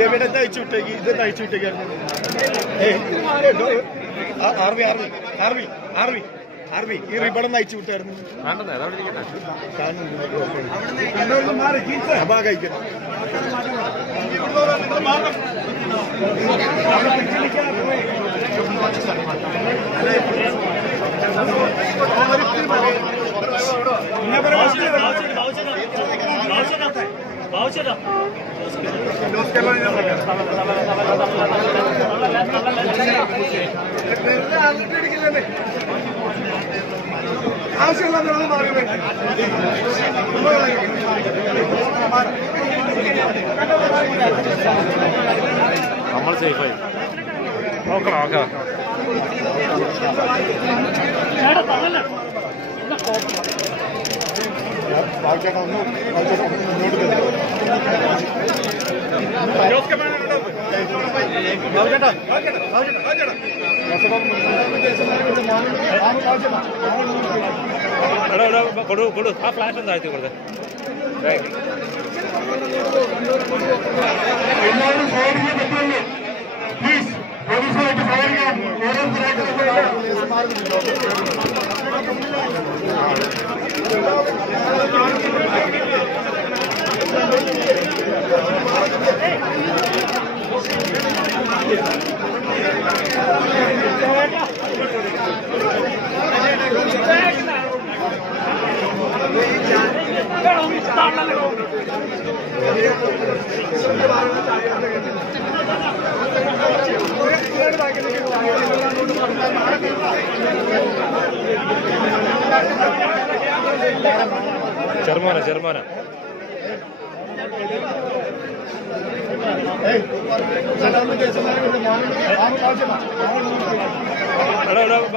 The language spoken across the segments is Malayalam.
രവിനെ തയ്ച്ചു വിട്ടേക്ക്. ഇത് തയ്ച്ചു വിട്ടേക്കായിരുന്നു army army army army army ഈ റിബൺ നയിച്ചു വിട്ടായിരുന്നു. കഴിക്കണം ആവശ്യമുള്ള നമ്മൾ സേഫായി നോക്കണം നോക്കാം ബാക്കിയാണ് ഒന്ന് മുന്നോട്ട് ಕೊಡು ಕೊಡು ಆ ಫ್ಲಾಶ್ ಒಂದು ಆಯ್ತು ಕೊಡ್ದೆ ಪ್ಲೀಸ್ ஜெர்மானா ஜெர்மானா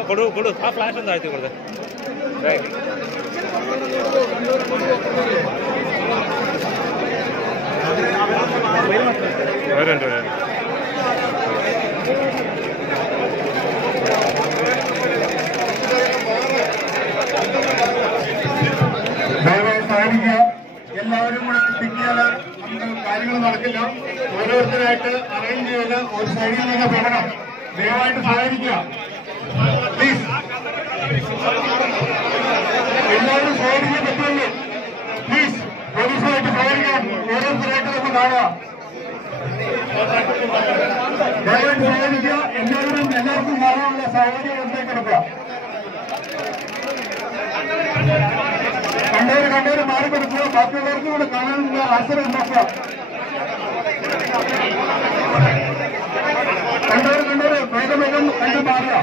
ಕೊಡು ಕೊಡು ಆ ಫ್ಲಾಶ್ ಒಂದು ಆಯ್ತು ಕೊಡದೆ നടക്കില്ല. ഓരോരുത്തരായിട്ട് അറേഞ്ച് ചെയ്ത് ഒരു സൈഡിൽ നിന്ന് പെടണം ദയവായിട്ട് സഹകരിക്കുക. പ്ലീസ് എല്ലാവരും സഹകരിക്കാൻ പറ്റുള്ളൂ. പ്ലീസ് പോലീസുമായിട്ട് സഹകരിക്കാൻ ഓരോരുത്തരായിട്ട് നമുക്ക് കാണുക. ദയവായിട്ട് സഹകരിക്കുക. എല്ലാവരും എല്ലാവർക്കും കാണാനുള്ള സൗകര്യം ഉണ്ടാക്കിയെടുക്കുക. കണ്ടവര് കണ്ടവര് മാറി കൊടുക്കുക ബാക്കിയുള്ളവർക്കും കൂടെ കാണാനുള്ള അവസരം ഉണ്ടാക്കുക. കണ്ടു പാടുക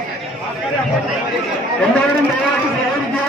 എന്തായാലും ദയവായിട്ട് സഹകരിക്കുക